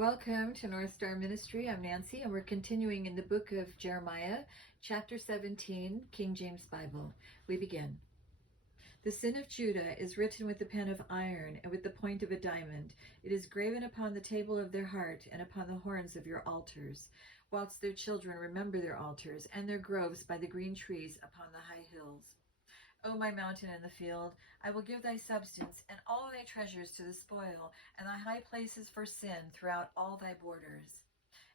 Welcome to Northstar Ministry. I'm Nancy, and we're continuing in the book of Jeremiah, chapter 17, King James Bible. We begin. The sin of Judah is written with the pen of iron and with the point of a diamond. It is graven upon the table of their heart and upon the horns of your altars, whilst their children remember their altars and their groves by the green trees upon the high hills. O my mountain in the field, I will give thy substance and all thy treasures to the spoil, and thy high places for sin throughout all thy borders.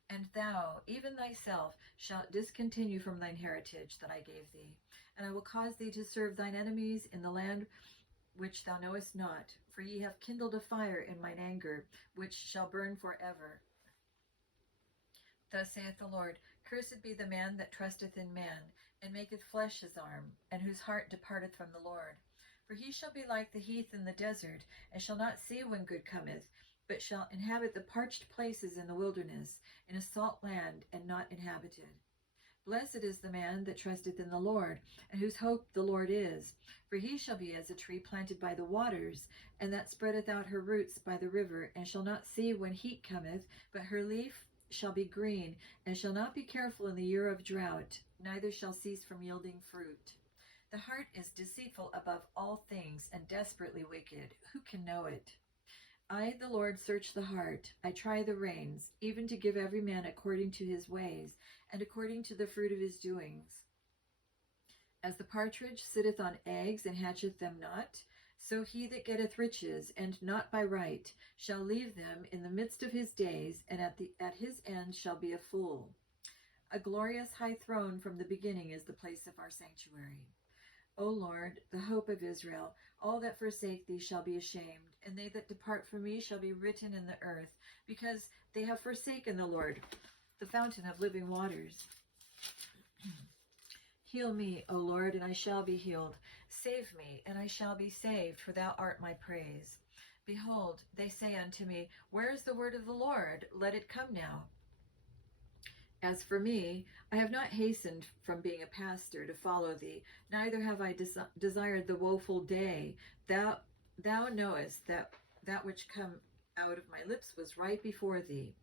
And thou, even thyself, shalt discontinue from thine heritage that I gave thee, and I will cause thee to serve thine enemies in the land which thou knowest not, for ye have kindled a fire in mine anger, which shall burn forever. Thus saith the Lord, Cursed be the man that trusteth in man, and maketh flesh his arm, and whose heart departeth from the Lord. For he shall be like the heath in the desert, and shall not see when good cometh, but shall inhabit the parched places in the wilderness, in a salt land, and not inhabited. Blessed is the man that trusteth in the Lord, and whose hope the Lord is. For he shall be as a tree planted by the waters, and that spreadeth out her roots by the river, and shall not see when heat cometh, but her leaf shall be green, and shall not be careful in the year of drought, neither shall cease from yielding fruit. The heart is deceitful above all things, and desperately wicked. Who can know it? I, the Lord, search the heart. I try the reins, even to give every man according to his ways, and according to the fruit of his doings. As the partridge sitteth on eggs, and hatcheth them not, so he that getteth riches, and not by right, shall leave them in the midst of his days, and at his end shall be a fool. A glorious high throne from the beginning is the place of our sanctuary. O Lord, the hope of Israel, all that forsake thee shall be ashamed, and they that depart from me shall be written in the earth, because they have forsaken the Lord, the fountain of living waters. Heal me, O Lord, and I shall be healed. Save me, and I shall be saved, for thou art my praise. Behold, they say unto me, Where is the word of the Lord? Let it come now. As for me, I have not hastened from being a pastor to follow thee, neither have I desired the woeful day. Thou knowest that which come out of my lips was right before thee.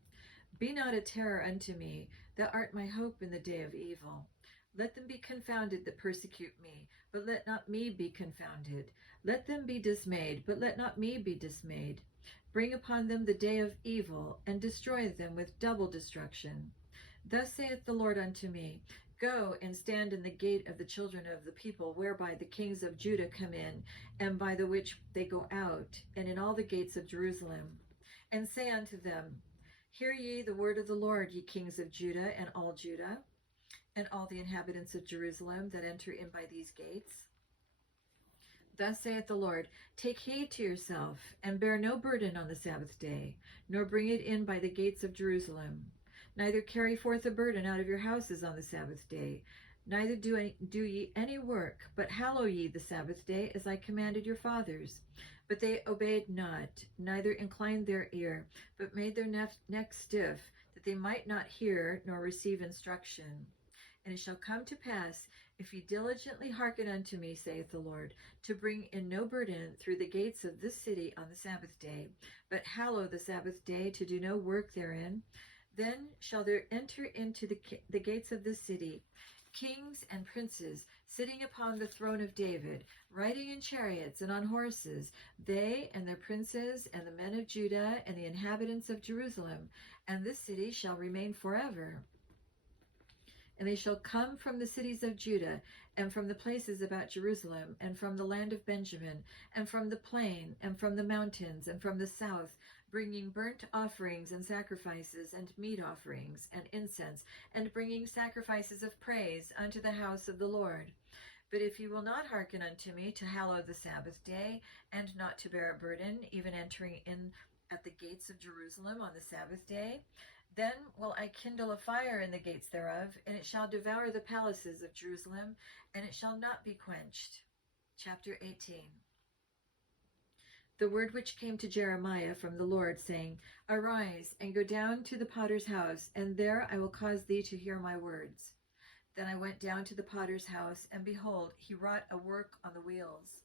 Be not a terror unto me, thou art my hope in the day of evil. Let them be confounded that persecute me, but let not me be confounded. Let them be dismayed, but let not me be dismayed. Bring upon them the day of evil, and destroy them with double destruction. Thus saith the Lord unto me, Go and stand in the gate of the children of the people, whereby the kings of Judah come in, and by the which they go out, and in all the gates of Jerusalem. And say unto them, Hear ye the word of the Lord, ye kings of Judah, and all Judah, and all the inhabitants of Jerusalem that enter in by these gates. Thus saith the Lord, Take heed to yourself, and bear no burden on the Sabbath day, nor bring it in by the gates of Jerusalem. Neither carry forth a burden out of your houses on the Sabbath day. Neither do ye any work, but hallow ye the Sabbath day, as I commanded your fathers. But they obeyed not, neither inclined their ear, but made their neck stiff, that they might not hear nor receive instruction. And it shall come to pass, if ye diligently hearken unto me, saith the Lord, to bring in no burden through the gates of this city on the Sabbath day, but hallow the Sabbath day, to do no work therein, then shall there enter into the gates of this city kings and princes, sitting upon the throne of David, riding in chariots and on horses, they and their princes and the men of Judah and the inhabitants of Jerusalem, and this city shall remain forever. And they shall come from the cities of Judah, and from the places about Jerusalem, and from the land of Benjamin, and from the plain, and from the mountains, and from the south, bringing burnt offerings and sacrifices, and meat offerings, and incense, and bringing sacrifices of praise unto the house of the Lord. But if ye will not hearken unto me to hallow the Sabbath day, and not to bear a burden, even entering in at the gates of Jerusalem on the Sabbath day, then will I kindle a fire in the gates thereof, and it shall devour the palaces of Jerusalem, and it shall not be quenched. Chapter 18. The word which came to Jeremiah from the Lord, saying, Arise, and go down to the potter's house, and there I will cause thee to hear my words. Then I went down to the potter's house, and behold, he wrought a work on the wheels.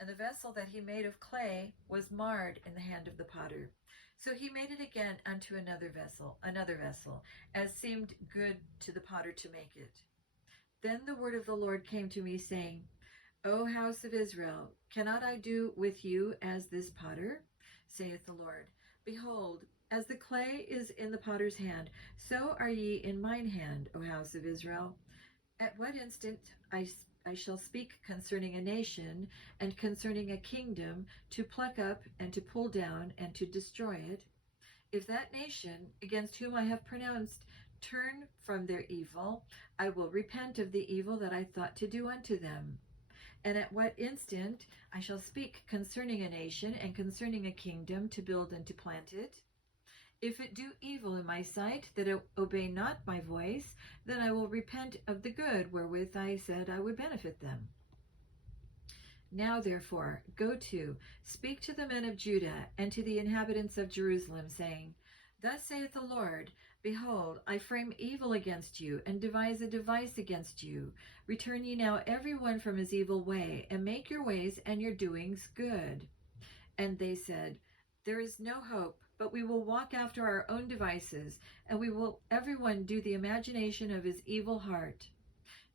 and the vessel that he made of clay was marred in the hand of the potter. So he made it again unto another vessel, as seemed good to the potter to make it. Then the word of the Lord came to me, saying, O house of Israel, cannot I do with you as this potter? Saith the Lord. Behold, as the clay is in the potter's hand, so are ye in mine hand, O house of Israel. At what instant I shall speak concerning a nation and concerning a kingdom, to pluck up and to pull down and to destroy it, if that nation against whom I have pronounced turn from their evil, I will repent of the evil that I thought to do unto them. And at what instant I shall speak concerning a nation and concerning a kingdom, to build and to plant it, if it do evil in my sight, that it obey not my voice, then I will repent of the good wherewith I said I would benefit them. Now therefore, go to, speak to the men of Judah and to the inhabitants of Jerusalem, saying, Thus saith the Lord, Behold, I frame evil against you, and devise a device against you. Return ye now every one from his evil way, and make your ways and your doings good. And they said, There is no hope, but we will walk after our own devices, and we will every one do the imagination of his evil heart.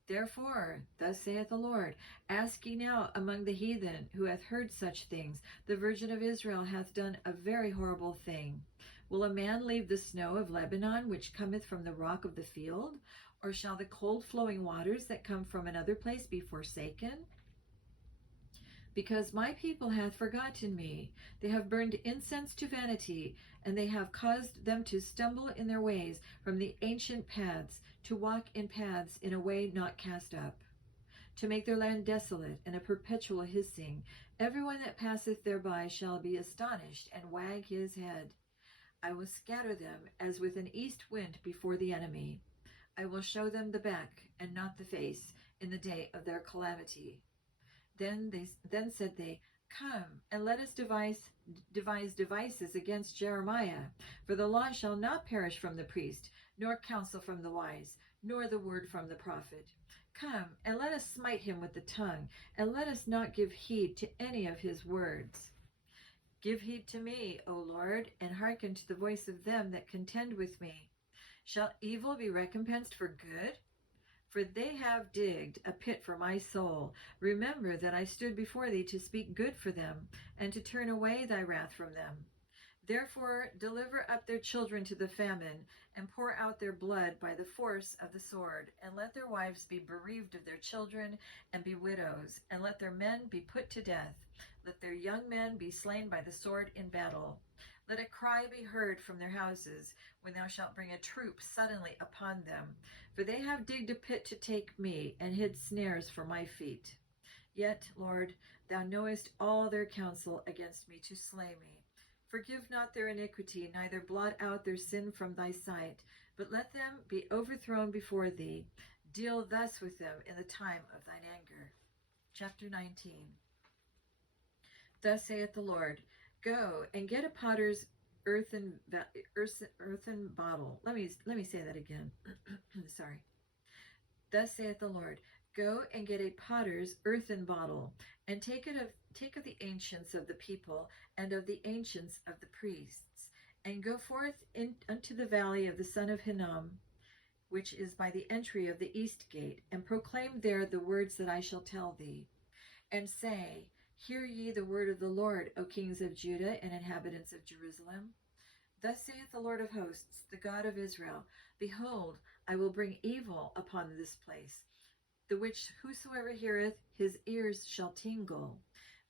Therefore, thus saith the Lord, ask ye now among the heathen who hath heard such things. The Virgin of Israel hath done a very horrible thing. Will a man leave the snow of Lebanon, which cometh from the rock of the field? Or shall the cold flowing waters that come from another place be forsaken? Because my people hath forgotten me, they have burned incense to vanity, and they have caused them to stumble in their ways from the ancient paths, to walk in paths in a way not cast up, to make their land desolate and a perpetual hissing. Everyone that passeth thereby shall be astonished and wag his head. I will scatter them as with an east wind before the enemy. I will show them the back and not the face in the day of their calamity. Then said they, Come, and let us devise devices against Jeremiah, for the law shall not perish from the priest, nor counsel from the wise, nor the word from the prophet. Come, and let us smite him with the tongue, and let us not give heed to any of his words. Give heed to me, O Lord, and hearken to the voice of them that contend with me. Shall evil be recompensed for good? For they have digged a pit for my soul. Remember that I stood before thee to speak good for them, and to turn away thy wrath from them. Therefore deliver up their children to the famine, and pour out their blood by the force of the sword, and let their wives be bereaved of their children, and be widows, and let their men be put to death. Let their young men be slain by the sword in battle. Let a cry be heard from their houses, when thou shalt bring a troop suddenly upon them. For they have digged a pit to take me, and hid snares for my feet. Yet, Lord, thou knowest all their counsel against me to slay me. Forgive not their iniquity, neither blot out their sin from thy sight, but let them be overthrown before thee. Deal thus with them in the time of thine anger. Chapter 19. Thus saith the Lord, Go and get a potter's earthen bottle. Let me say that again. Sorry. Thus saith the Lord, Go and get a potter's earthen bottle, and take of the ancients of the people, and of the ancients of the priests, and go forth unto the valley of the son of Hinnom, which is by the entry of the east gate, and proclaim there the words that I shall tell thee, and say, Hear ye the word of the Lord, O kings of Judah and inhabitants of Jerusalem. Thus saith the Lord of hosts, the God of Israel, Behold, I will bring evil upon this place, the which whosoever heareth, his ears shall tingle,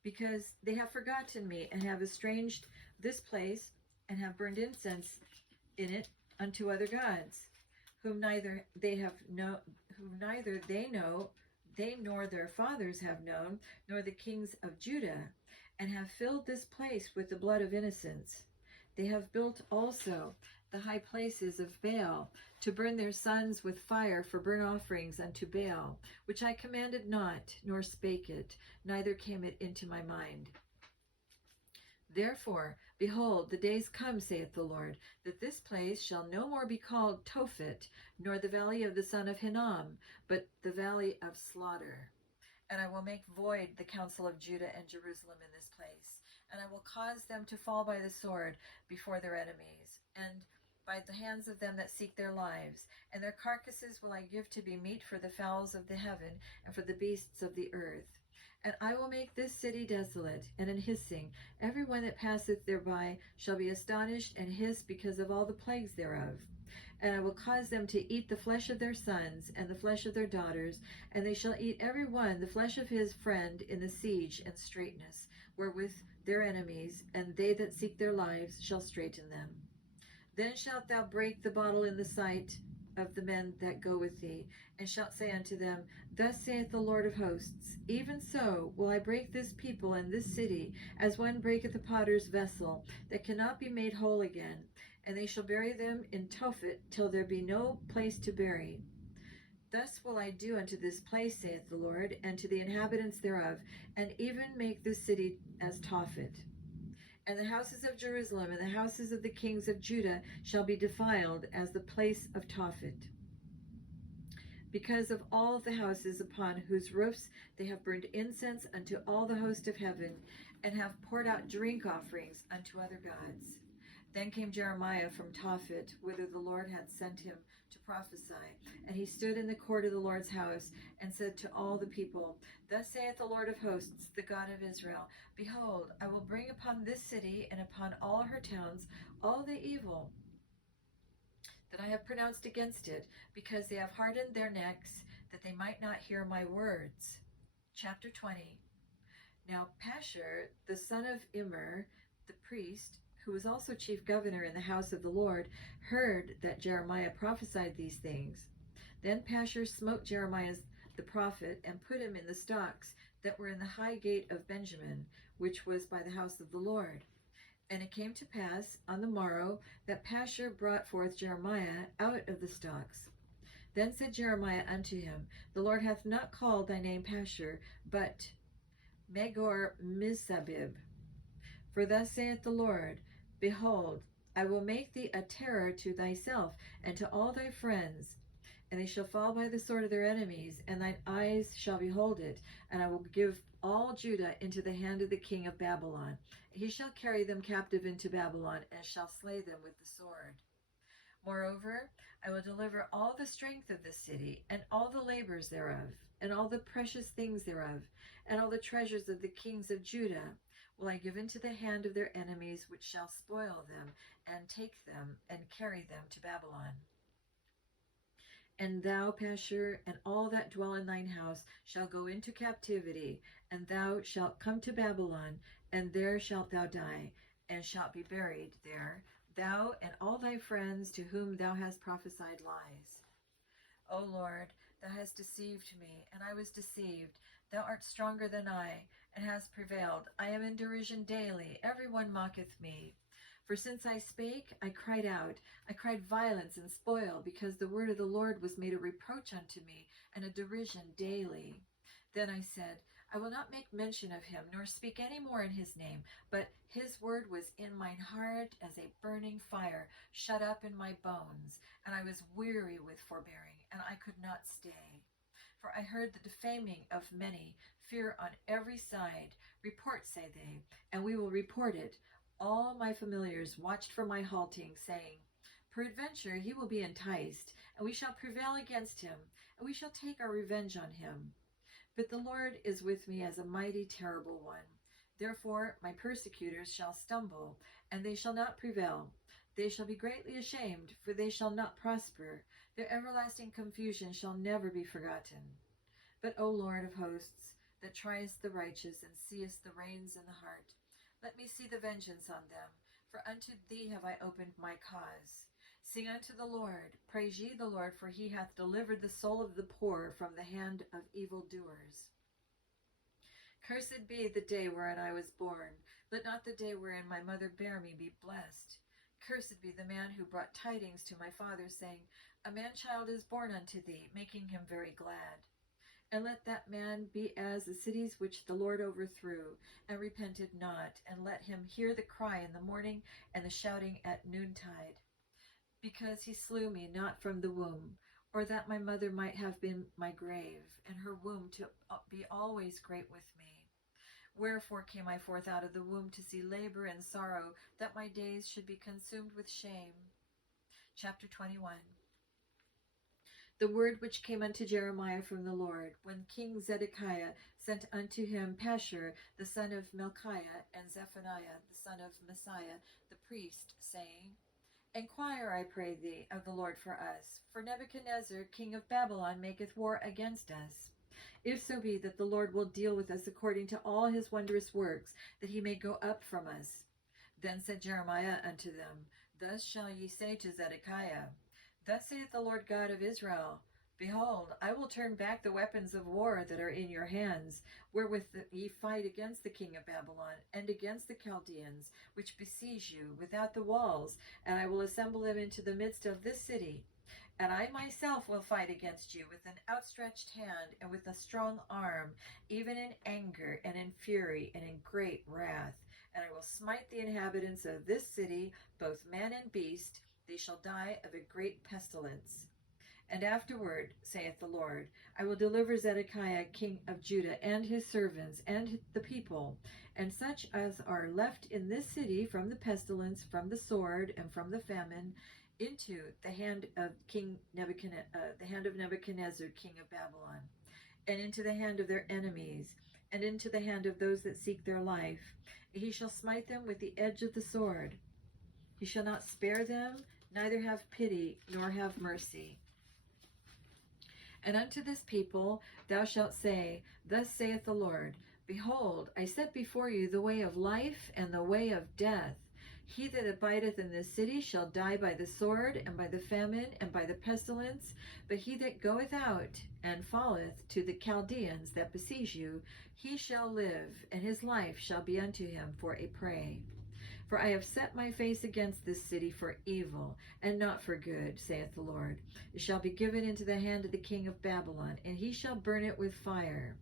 because they have forgotten me, and have estranged this place, and have burned incense in it unto other gods, whom neither they know, they nor their fathers have known, nor the kings of Judah, and have filled this place with the blood of innocents. They have built also the high places of Baal, to burn their sons with fire for burnt offerings unto Baal, which I commanded not, nor spake it, neither came it into my mind. Therefore, behold, the days come, saith the Lord, that this place shall no more be called Tophet, nor the valley of the son of Hinnom, but the valley of slaughter. And I will make void the counsel of Judah and Jerusalem in this place, and I will cause them to fall by the sword before their enemies, and by the hands of them that seek their lives. And their carcasses will I give to be meat for the fowls of the heaven, and for the beasts of the earth. And I will make this city desolate, and in hissing. Every one that passeth thereby shall be astonished and hiss because of all the plagues thereof. And I will cause them to eat the flesh of their sons, and the flesh of their daughters, and they shall eat every one the flesh of his friend in the siege and straitness, wherewith their enemies, and they that seek their lives, shall straiten them. Then shalt thou break the bottle in the sight of the men that go with thee, and shalt say unto them, Thus saith the Lord of hosts, Even so will I break this people and this city, as one breaketh a potter's vessel, that cannot be made whole again. And they shall bury them in Tophet, till there be no place to bury. Thus will I do unto this place, saith the Lord, and to the inhabitants thereof, and even make this city as Tophet. And the houses of Jerusalem and the houses of the kings of Judah shall be defiled as the place of Tophet, because of all the houses upon whose roofs they have burned incense unto all the host of heaven, and have poured out drink offerings unto other gods. Then came Jeremiah from Tophet, whither the Lord had sent him to prophesy. And he stood in the court of the Lord's house, and said to all the people, Thus saith the Lord of hosts, the God of Israel, Behold, I will bring upon this city and upon all her towns all the evil that I have pronounced against it, because they have hardened their necks, that they might not hear my words. Chapter 20. Now Pashur, the son of Immer, the priest, who was also chief governor in the house of the Lord, heard that Jeremiah prophesied these things. Then Pashur smote Jeremiah the prophet, and put him in the stocks that were in the high gate of Benjamin, which was by the house of the Lord. And it came to pass on the morrow that Pashur brought forth Jeremiah out of the stocks. Then said Jeremiah unto him, The Lord hath not called thy name Pashur, but Megor-Mizabib. For thus saith the Lord, Behold, I will make thee a terror to thyself and to all thy friends, and they shall fall by the sword of their enemies, and thine eyes shall behold it. And I will give all Judah into the hand of the king of Babylon. He shall carry them captive into Babylon, and shall slay them with the sword. Moreover, I will deliver all the strength of the city, and all the labors thereof, and all the precious things thereof, and all the treasures of the kings of Judah will I give into the hand of their enemies, which shall spoil them, and take them, and carry them to Babylon. And thou, Pashur, and all that dwell in thine house shall go into captivity, and thou shalt come to Babylon, and there shalt thou die, and shalt be buried there, thou and all thy friends to whom thou hast prophesied lies. O Lord, thou hast deceived me, and I was deceived. Thou art stronger than I, and hast prevailed. I am in derision daily. Every one mocketh me. For since I spake, I cried out. I cried violence and spoil, because the word of the Lord was made a reproach unto me, and a derision daily. Then I said, I will not make mention of him, nor speak any more in his name. But his word was in mine heart as a burning fire, shut up in my bones. And I was weary with forbearing, and I could not stay. For I heard the defaming of many, fear on every side. Report, say they, and we will report it. All my familiars watched for my halting, saying, Peradventure he will be enticed, and we shall prevail against him, and we shall take our revenge on him. But the Lord is with me as a mighty, terrible one. Therefore my persecutors shall stumble, and they shall not prevail. They shall be greatly ashamed, for they shall not prosper. Their everlasting confusion shall never be forgotten. But, O Lord of hosts, that triest the righteous, and seest the reins in the heart, let me see the vengeance on them, for unto thee have I opened my cause. Sing unto the Lord, praise ye the Lord, for he hath delivered the soul of the poor from the hand of evildoers. Cursed be the day wherein I was born. Let not the day wherein my mother bare me be blessed. Cursed be the man who brought tidings to my father, saying, A man-child is born unto thee, making him very glad. And let that man be as the cities which the Lord overthrew, and repented not, and let him hear the cry in the morning, and the shouting at noontide. Because he slew me not from the womb, or that my mother might have been my grave, and her womb to be always great with me. Wherefore came I forth out of the womb to see labor and sorrow, that my days should be consumed with shame. Chapter 21. The word which came unto Jeremiah from the Lord, when King Zedekiah sent unto him Pashur the son of Melchiah, and Zephaniah the son of Messiah the priest, saying, Enquire, I pray thee, of the Lord for us, for Nebuchadnezzar king of Babylon maketh war against us. If so be that the Lord will deal with us according to all his wondrous works, that he may go up from us. Then said Jeremiah unto them, Thus shall ye say to Zedekiah, Thus saith the Lord God of Israel, Behold, I will turn back the weapons of war that are in your hands, wherewith ye fight against the king of Babylon, and against the Chaldeans, which besiege you without the walls, and I will assemble them into the midst of this city. And I myself will fight against you with an outstretched hand and with a strong arm, even in anger and in fury and in great wrath. And I will smite the inhabitants of this city, both man and beast. They shall die of a great pestilence. And afterward, saith the Lord, I will deliver Zedekiah king of Judah and his servants and the people, and such as are left in this city from the pestilence, from the sword, and from the famine, into the hand of Nebuchadnezzar king of Babylon, and into the hand of their enemies, and into the hand of those that seek their life. He shall smite them with the edge of the sword. He shall not spare them, neither have pity, nor have mercy. And unto this people thou shalt say, Thus saith the Lord, Behold, I set before you the way of life and the way of death. He that abideth in this city shall die by the sword, and by the famine, and by the pestilence. But he that goeth out and falleth to the Chaldeans that besiege you, he shall live, and his life shall be unto him for a prey. For I have set my face against this city for evil, and not for good, saith the Lord. It shall be given into the hand of the king of Babylon, and he shall burn it with fire.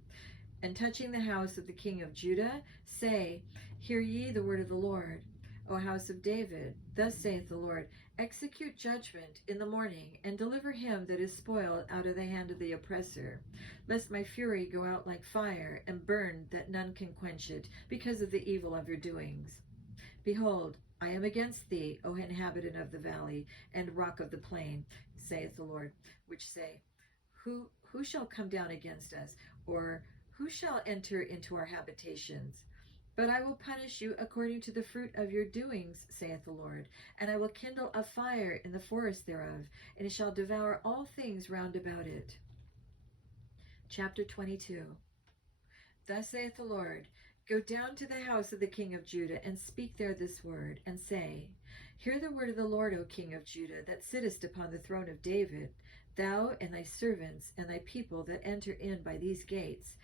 And touching the house of the king of Judah, say, Hear ye the word of the Lord. O house of David, thus saith the Lord, Execute judgment in the morning, and deliver him that is spoiled out of the hand of the oppressor, lest my fury go out like fire, and burn that none can quench it, because of the evil of your doings. Behold, I am against thee, O inhabitant of the valley, and rock of the plain, saith the Lord, which say, Who shall come down against us, or who shall enter into our habitations? But I will punish you according to the fruit of your doings, saith the Lord, and I will kindle a fire in the forest thereof, and it shall devour all things round about it. Chapter 22. Thus saith the Lord, Go down to the house of the king of Judah, and speak there this word, and say, Hear the word of the Lord, O king of Judah, that sittest upon the throne of David, thou and thy servants and thy people that enter in by these gates.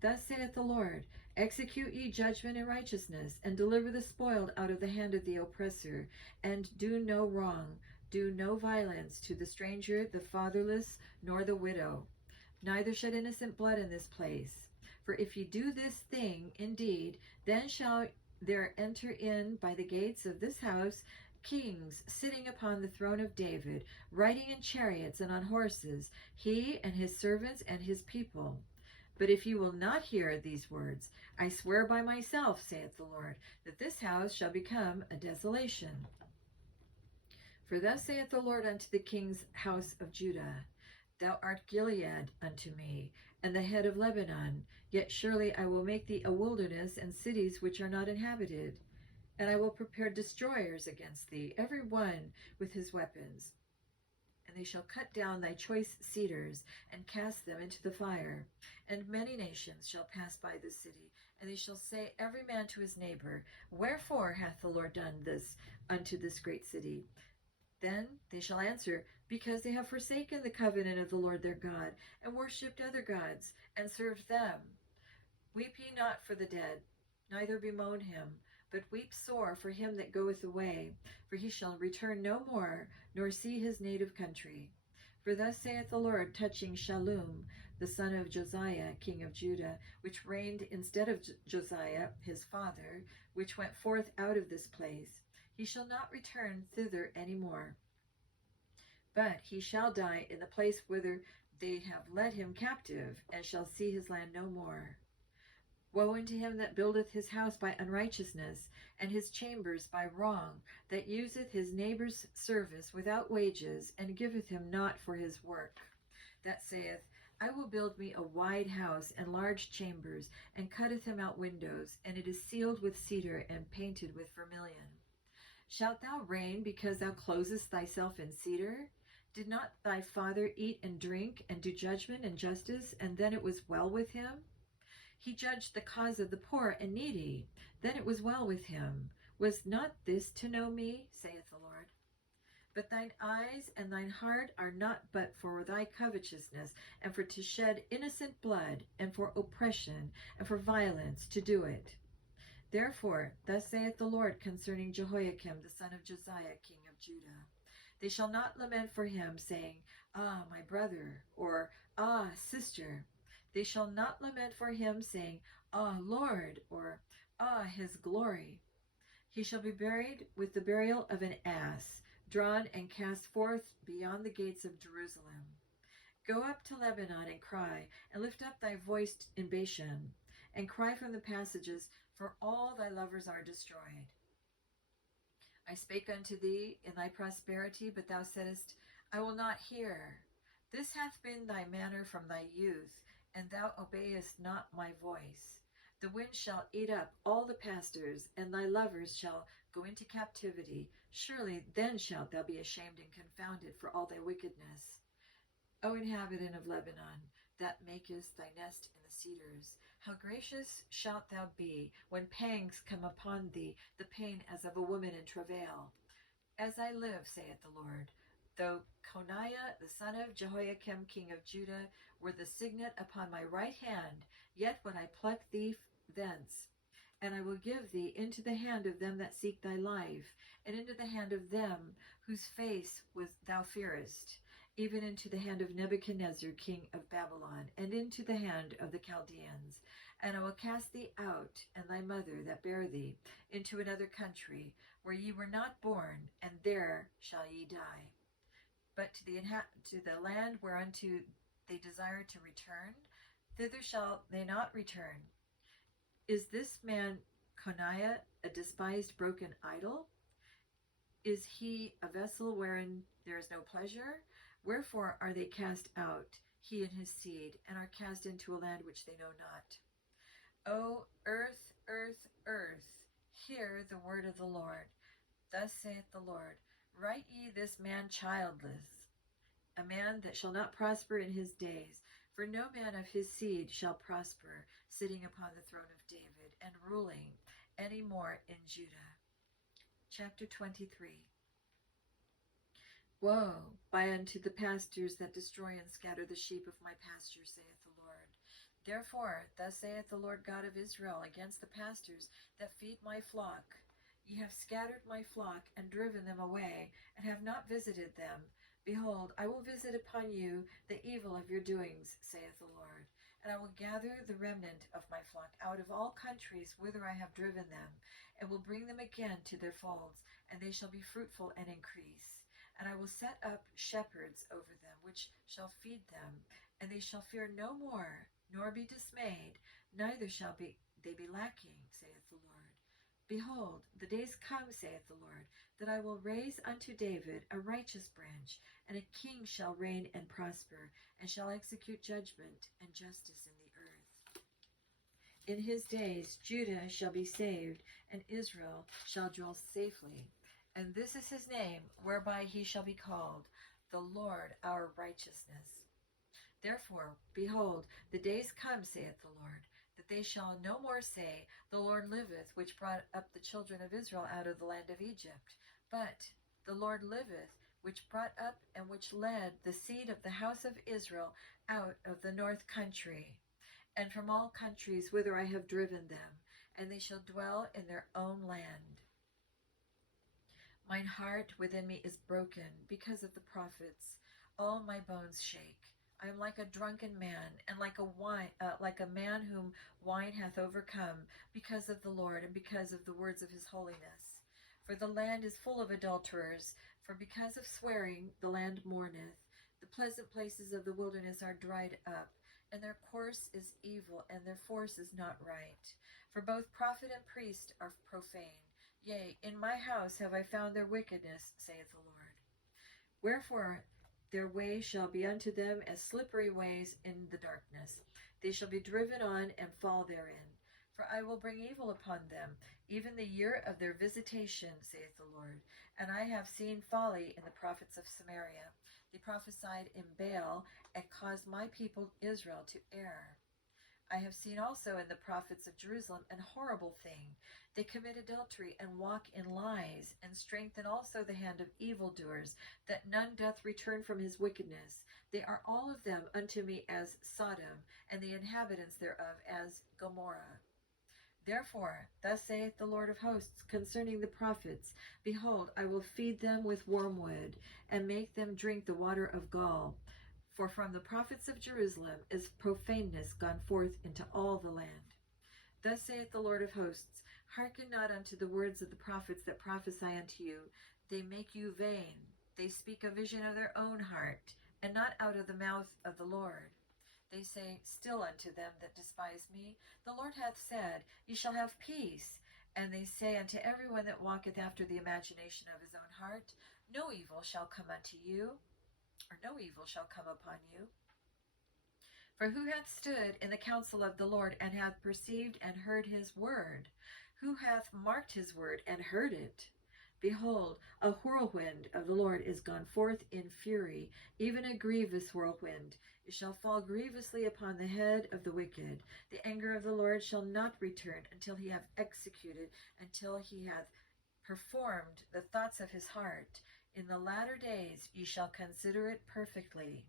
Thus saith the Lord, Execute ye judgment and righteousness, and deliver the spoiled out of the hand of the oppressor, and do no wrong, do no violence to the stranger, the fatherless, nor the widow. Neither shed innocent blood in this place. For if ye do this thing, indeed, then shall there enter in by the gates of this house kings sitting upon the throne of David, riding in chariots and on horses, he and his servants and his people. But if you will not hear these words, I swear by myself, saith the Lord, that this house shall become a desolation. For thus saith the Lord unto the king's house of Judah, Thou art Gilead unto me, and the head of Lebanon, yet surely I will make thee a wilderness, and cities which are not inhabited. And I will prepare destroyers against thee, every one with his weapons. And they shall cut down thy choice cedars, and cast them into the fire. And many nations shall pass by this city, and they shall say every man to his neighbor, Wherefore hath the Lord done this unto this great city? Then they shall answer, Because they have forsaken the covenant of the Lord their God, and worshipped other gods, and served them. Weep ye not for the dead, neither bemoan him, but weep sore for him that goeth away, for he shall return no more, nor see his native country. For thus saith the Lord touching Shallum, the son of Josiah, king of Judah, which reigned instead of Josiah his father, which went forth out of this place. He shall not return thither any more. But he shall die in the place whither they have led him captive, and shall see his land no more. Woe unto him that buildeth his house by unrighteousness, and his chambers by wrong, that useth his neighbour's service without wages, and giveth him not for his work. That saith, I will build me a wide house and large chambers, and cutteth him out windows, and it is sealed with cedar and painted with vermilion. Shalt thou reign because thou closest thyself in cedar? Did not thy father eat and drink, and do judgment and justice, and then it was well with him? He judged the cause of the poor and needy, then it was well with him. Was not this to know me, saith the Lord? But thine eyes and thine heart are not but for thy covetousness, and for to shed innocent blood, and for oppression, and for violence to do it. Therefore, thus saith the Lord concerning Jehoiakim the son of Josiah, king of Judah. They shall not lament for him, saying, Ah, my brother, or Ah, sister. They shall not lament for him, saying, Ah, Lord, or Ah, his glory. He shall be buried with the burial of an ass, drawn and cast forth beyond the gates of Jerusalem. Go up to Lebanon and cry, and lift up thy voice in Bashan, and cry from the passages, for all thy lovers are destroyed. I spake unto thee in thy prosperity, but thou saidst, I will not hear. This hath been thy manner from thy youth, and thou obeyest not my voice. The wind shall eat up all the pastors, and thy lovers shall go into captivity. Surely then shalt thou be ashamed and confounded for all thy wickedness. O inhabitant of Lebanon, that makest thy nest in the cedars, how gracious shalt thou be when pangs come upon thee, the pain as of a woman in travail. As I live, saith the Lord, though Coniah the son of Jehoiakim king of Judah were the signet upon my right hand, yet would I pluck thee thence, and I will give thee into the hand of them that seek thy life, and into the hand of them whose face thou fearest, even into the hand of Nebuchadnezzar king of Babylon, and into the hand of the Chaldeans. And I will cast thee out, and thy mother that bare thee, into another country, where ye were not born, and there shall ye die. But to the land whereunto they desire to return, thither shall they not return. Is this man Coniah a despised broken idol? Is he a vessel wherein there is no pleasure? Wherefore are they cast out, he and his seed, and are cast into a land which they know not? O earth, earth, earth, hear the word of the Lord. Thus saith the Lord, write ye this man childless, a man that shall not prosper in his days, for no man of his seed shall prosper, sitting upon the throne of David, and ruling any more in Judah. Chapter 23. Woe by unto the pastors that destroy and scatter the sheep of my pasture, saith the Lord. Therefore, thus saith the Lord God of Israel against the pastors that feed my flock. Ye have scattered my flock, and driven them away, and have not visited them. Behold, I will visit upon you the evil of your doings, saith the Lord. And I will gather the remnant of my flock out of all countries whither I have driven them, and will bring them again to their folds, and they shall be fruitful and increase. And I will set up shepherds over them, which shall feed them, and they shall fear no more, nor be dismayed, neither shall they be lacking, saith the Lord. Behold, the days come, saith the Lord, that I will raise unto David a righteous branch, and a king shall reign and prosper, and shall execute judgment and justice in the earth. In his days Judah shall be saved, and Israel shall dwell safely. And this is his name, whereby he shall be called, the Lord our righteousness. Therefore, behold, the days come, saith the Lord, that they shall no more say, the Lord liveth, which brought up the children of Israel out of the land of Egypt. But the Lord liveth, which brought up and which led the seed of the house of Israel out of the north country, and from all countries whither I have driven them, and they shall dwell in their own land. Mine heart within me is broken because of the prophets. All my bones shake. I am like a drunken man, and like a man whom wine hath overcome, because of the Lord, and because of the words of his holiness. For the land is full of adulterers, for because of swearing the land mourneth. The pleasant places of the wilderness are dried up, and their course is evil, and their force is not right. For both prophet and priest are profane. Yea, in my house have I found their wickedness, saith the Lord. Wherefore their way shall be unto them as slippery ways in the darkness. They shall be driven on and fall therein. For I will bring evil upon them, even the year of their visitation, saith the Lord. And I have seen folly in the prophets of Samaria. They prophesied in Baal, and caused my people Israel to err. I have seen also in the prophets of Jerusalem an horrible thing. They commit adultery, and walk in lies, and strengthen also the hand of evildoers, that none doth return from his wickedness. They are all of them unto me as Sodom, and the inhabitants thereof as Gomorrah. Therefore, thus saith the Lord of hosts concerning the prophets, Behold, I will feed them with wormwood, and make them drink the water of gall. For from the prophets of Jerusalem is profaneness gone forth into all the land. Thus saith the Lord of hosts, Hearken not unto the words of the prophets that prophesy unto you. They make you vain. They speak a vision of their own heart, and not out of the mouth of the Lord. They say still unto them that despise me, The Lord hath said, Ye shall have peace. And they say unto every one that walketh after the imagination of his own heart, No evil shall come unto you, or no evil shall come upon you. For who hath stood in the counsel of the Lord, and hath perceived and heard his word? Who hath marked his word, and heard it? Behold, a whirlwind of the Lord is gone forth in fury, even a grievous whirlwind. It shall fall grievously upon the head of the wicked. The anger of the Lord shall not return until he have executed, until he hath performed the thoughts of his heart. In the latter days ye shall consider it perfectly.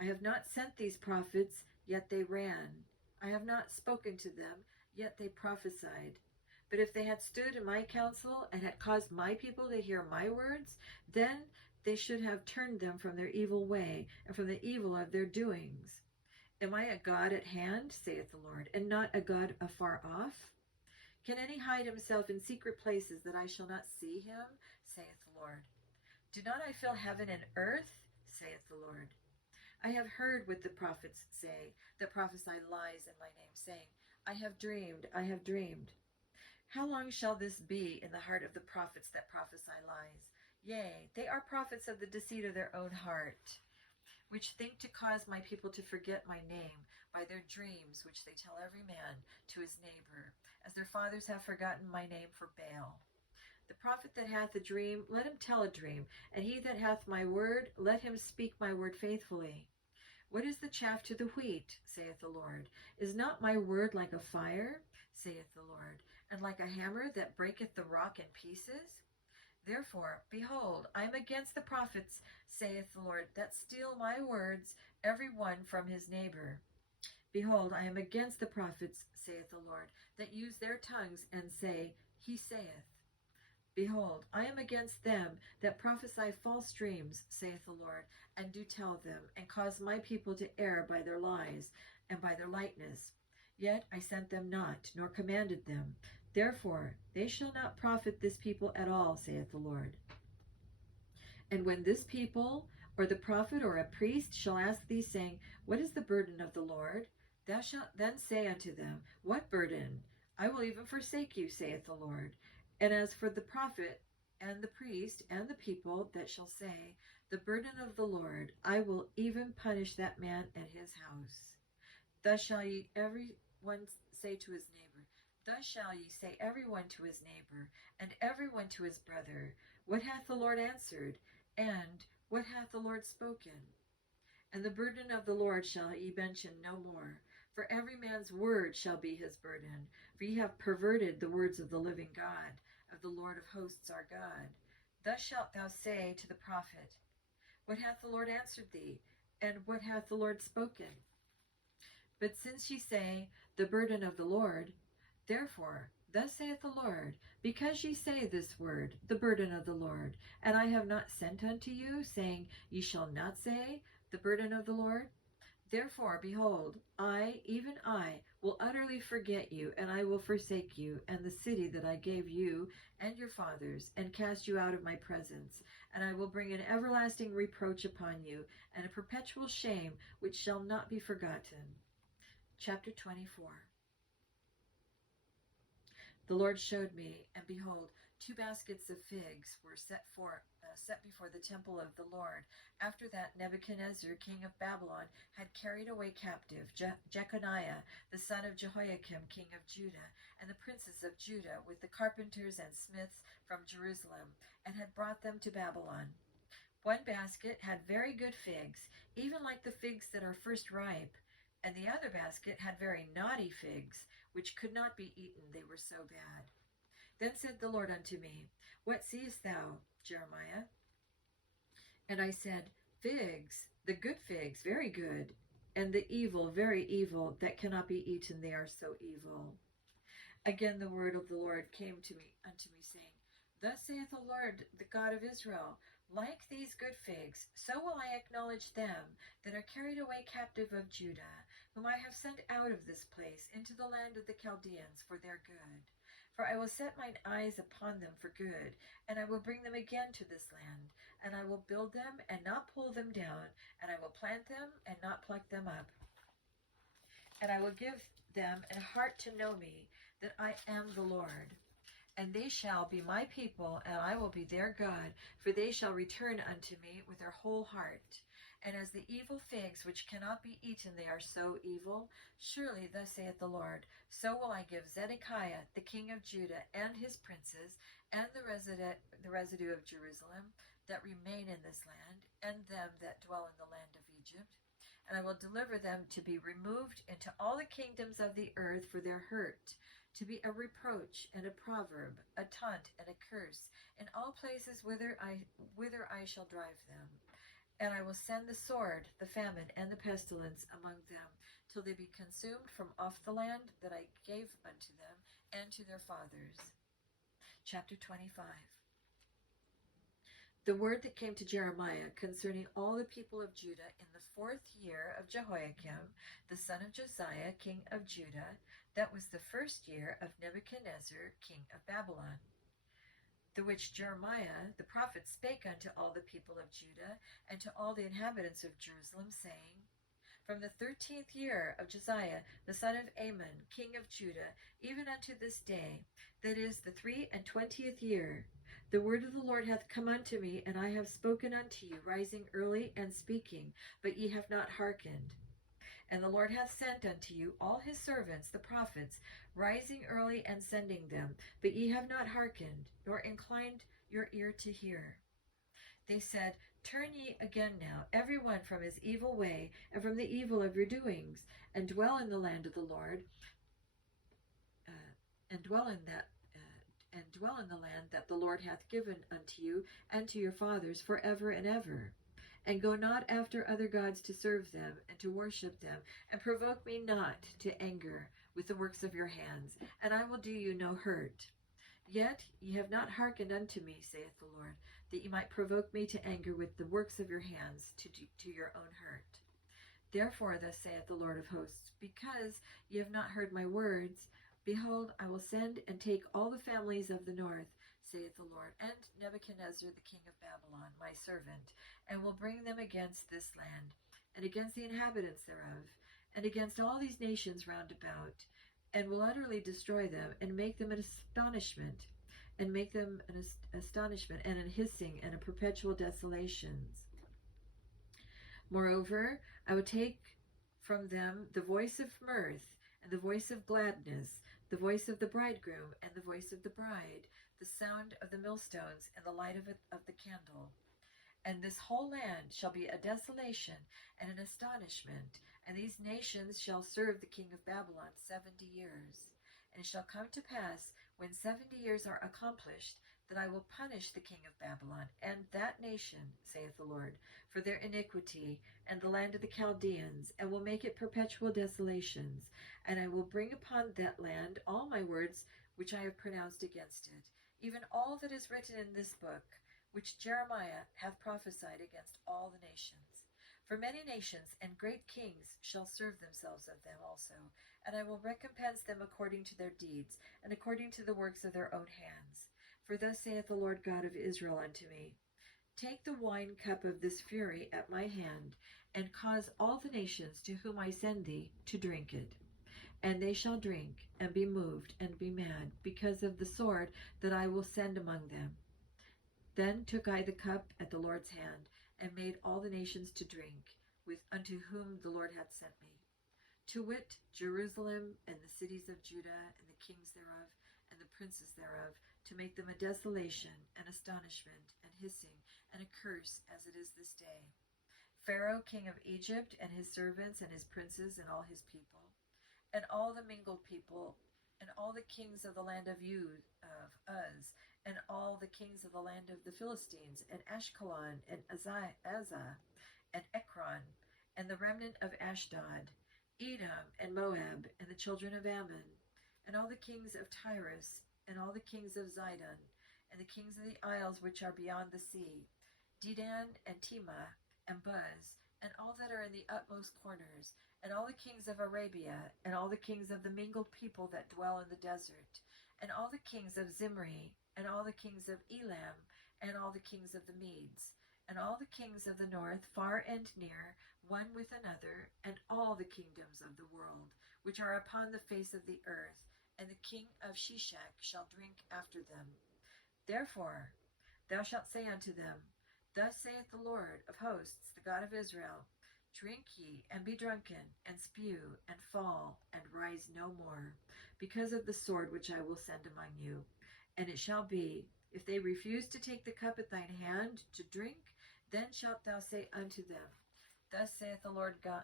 I have not sent these prophets, yet they ran. I have not spoken to them, yet they prophesied. But if they had stood in my counsel, and had caused my people to hear my words, then they should have turned them from their evil way, and from the evil of their doings. Am I a God at hand, saith the Lord, and not a God afar off? Can any hide himself in secret places, that I shall not see him, saith the Lord? Do not I fill heaven and earth, saith the Lord? I have heard what the prophets say, that prophesy lies in my name, saying, I have dreamed, I have dreamed. How long shall this be in the heart of the prophets that prophesy lies? Yea, they are prophets of the deceit of their own heart, which think to cause my people to forget my name by their dreams, which they tell every man to his neighbor, as their fathers have forgotten my name for Baal. The prophet that hath a dream, let him tell a dream, and he that hath my word, let him speak my word faithfully. What is the chaff to the wheat, saith the Lord? Is not my word like a fire, saith the Lord, and like a hammer that breaketh the rock in pieces? Therefore, behold, I am against the prophets, saith the Lord, that steal my words, every one from his neighbor. Behold, I am against the prophets, saith the Lord, that use their tongues, and say, He saith. Behold, I am against them that prophesy false dreams, saith the Lord, and do tell them, and cause my people to err by their lies, and by their lightness. Yet I sent them not, nor commanded them. Therefore they shall not profit this people at all, saith the Lord. And when this people, or the prophet, or a priest, shall ask thee, saying, What is the burden of the Lord? Thou shalt then say unto them, What burden? I will even forsake you, saith the Lord. And as for the prophet, and the priest, and the people that shall say, The burden of the Lord, I will even punish that man and his house. Thus shall ye every one say to his neighbor, Thus shall ye say every one to his neighbor, and every one to his brother, What hath the Lord answered? And what hath the Lord spoken? And the burden of the Lord shall ye mention no more, for every man's word shall be his burden. For ye have perverted the words of the living God, of the Lord of hosts our God. Thus shalt thou say to the prophet, What hath the Lord answered thee? And what hath the Lord spoken? But since ye say, The burden of the Lord, therefore, thus saith the Lord, because ye say this word, the burden of the Lord, and I have not sent unto you, saying, Ye shall not say, the burden of the Lord. Therefore, behold, I, even I, will will utterly forget you, and I will forsake you, and the city that I gave you and your fathers, and cast you out of my presence. And I will bring an everlasting reproach upon you, and a perpetual shame which shall not be forgotten. Chapter 24. The Lord showed me, and behold, 2 baskets of figs were set before the temple of the Lord, after that Nebuchadnezzar, king of Babylon, had carried away captive Jeconiah, the son of Jehoiakim, king of Judah, and the princes of Judah, with the carpenters and smiths from Jerusalem, and had brought them to Babylon. 1 basket had very good figs, even like the figs that are first ripe, and the other basket had very naughty figs, which could not be eaten, they were so bad. Then said the Lord unto me, What seest thou, Jeremiah? And I said, Figs, the good figs, very good, and the evil, very evil, that cannot be eaten, they are so evil. Again the word of the Lord came unto me, saying, Thus saith the Lord, the God of Israel, like these good figs, so will I acknowledge them that are carried away captive of Judah, whom I have sent out of this place into the land of the Chaldeans for their good. For I will set mine eyes upon them for good, and I will bring them again to this land, and I will build them and not pull them down, and I will plant them and not pluck them up. And I will give them a heart to know me, that I am the Lord. And they shall be my people, and I will be their God, for they shall return unto me with their whole heart. And as the evil figs which cannot be eaten, they are so evil, surely thus saith the Lord, so will I give Zedekiah, the king of Judah, and his princes, and the residue of Jerusalem, that remain in this land, and them that dwell in the land of Egypt. And I will deliver them to be removed into all the kingdoms of the earth for their hurt, to be a reproach and a proverb, a taunt and a curse, in all places whither I shall drive them. And I will send the sword, the famine, and the pestilence among them, till they be consumed from off the land that I gave unto them and to their fathers. Chapter 25. The word that came to Jeremiah concerning all the people of Judah in the 4th year of Jehoiakim, the son of Josiah, king of Judah, that was the 1st year of Nebuchadnezzar, king of Babylon. The which Jeremiah the prophet spake unto all the people of Judah, and to all the inhabitants of Jerusalem, saying, From the 13th year of Josiah the son of Amon, king of Judah, even unto this day, that is the 23rd year, the word of the Lord hath come unto me, and I have spoken unto you, rising early and speaking, but ye have not hearkened. And the Lord hath sent unto you all his servants, the prophets, rising early and sending them, but ye have not hearkened, nor inclined your ear to hear. They said, Turn ye again now, every one from his evil way, and from the evil of your doings, and dwell in the land of the Lord, and dwell in the land that the Lord hath given unto you and to your fathers forever and ever. And go not after other gods to serve them, and to worship them, and provoke me not to anger with the works of your hands, and I will do you no hurt. Yet ye have not hearkened unto me, saith the Lord, that ye might provoke me to anger with the works of your hands to your own hurt. Therefore thus saith the Lord of hosts, because ye have not heard my words, behold, I will send and take all the families of the north, saith the Lord, and Nebuchadnezzar the king of Babylon, my servant, and will bring them against this land, and against the inhabitants thereof, and against all these nations round about, and will utterly destroy them, and make them an astonishment, and an hissing, and a perpetual desolations. Moreover, I will take from them the voice of mirth, and the voice of gladness, the voice of the bridegroom, and the voice of the bride, the sound of the millstones, and the light of the candle. And this whole land shall be a desolation and an astonishment, and these nations shall serve the king of Babylon 70 years. And it shall come to pass, when 70 years are accomplished, that I will punish the king of Babylon and that nation, saith the Lord, for their iniquity, and the land of the Chaldeans, and will make it perpetual desolations. And I will bring upon that land all my words which I have pronounced against it, even all that is written in this book, which Jeremiah hath prophesied against all the nations. For many nations and great kings shall serve themselves of them also, and I will recompense them according to their deeds, and according to the works of their own hands. For thus saith the Lord God of Israel unto me, Take the wine cup of this fury at my hand, and cause all the nations to whom I send thee to drink it. And they shall drink, and be moved, and be mad, because of the sword that I will send among them. Then took I the cup at the Lord's hand, and made all the nations to drink, with unto whom the Lord hath sent me. To wit, Jerusalem, and the cities of Judah, and the kings thereof, and the princes thereof, to make them a desolation, and astonishment, and hissing, and a curse, as it is this day. Pharaoh king of Egypt, and his servants, and his princes, and all his people, and all the mingled people, and all the kings of the land of Uz, and all the kings of the land of the Philistines, and Ashkelon, and Azah, and Ekron, and the remnant of Ashdod, Edom, and Moab, and the children of Ammon, and all the kings of Tyrus, and all the kings of Zidon, and the kings of the isles which are beyond the sea, Dedan, and Tema, and Buz, and all that are in the utmost corners, and all the kings of Arabia, and all the kings of the mingled people that dwell in the desert, and all the kings of Zimri, and all the kings of Elam, and all the kings of the Medes, and all the kings of the north, far and near, one with another, and all the kingdoms of the world, which are upon the face of the earth, and the king of Shishak shall drink after them. Therefore thou shalt say unto them, Thus saith the Lord of hosts, the God of Israel, Drink ye, and be drunken, and spew, and fall, and rise no more, because of the sword which I will send among you. And it shall be, if they refuse to take the cup at thine hand to drink, then shalt thou say unto them, Thus saith the Lord God,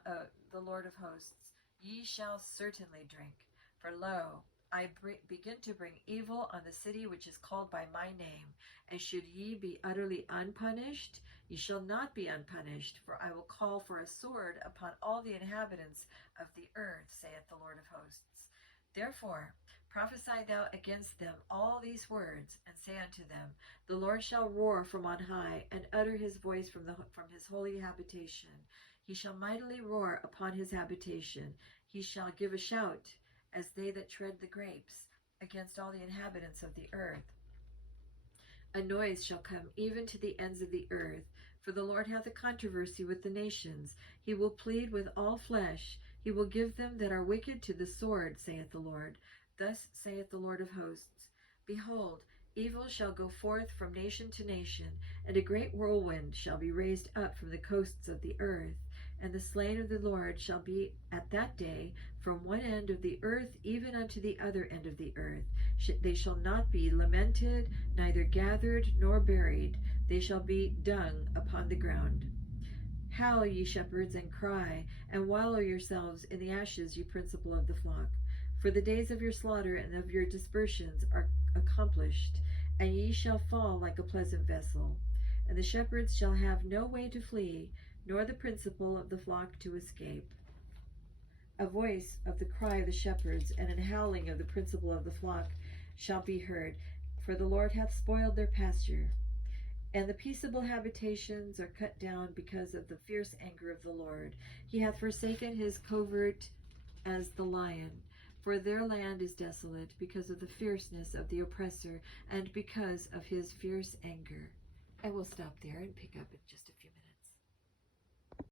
the Lord of hosts, Ye shall certainly drink. For lo, I begin to bring evil on the city which is called by my name. And should ye be utterly unpunished, ye shall not be unpunished, for I will call for a sword upon all the inhabitants of the earth, saith the Lord of hosts. Therefore prophesy thou against them all these words, and say unto them, The Lord shall roar from on high, and utter his voice from his holy habitation. He shall mightily roar upon his habitation. He shall give a shout, as they that tread the grapes, against all the inhabitants of the earth. A noise shall come even to the ends of the earth, for the Lord hath a controversy with the nations. He will plead with all flesh. He will give them that are wicked to the sword, saith the Lord. Thus saith the Lord of hosts, Behold, evil shall go forth from nation to nation, and a great whirlwind shall be raised up from the coasts of the earth. And the slain of the Lord shall be at that day from one end of the earth even unto the other end of the earth. They shall not be lamented, neither gathered nor buried. They shall be dung upon the ground. Howl, ye shepherds, and cry, and wallow yourselves in the ashes, ye principal of the flock. For the days of your slaughter and of your dispersions are accomplished, and ye shall fall like a pleasant vessel. And the shepherds shall have no way to flee, nor the principal of the flock to escape. A voice of the cry of the shepherds, and an howling of the principal of the flock shall be heard, for the Lord hath spoiled their pasture. And the peaceable habitations are cut down because of the fierce anger of the Lord. He hath forsaken his covert as the lion, for their land is desolate because of the fierceness of the oppressor, and because of his fierce anger. I will stop there and pick up in just a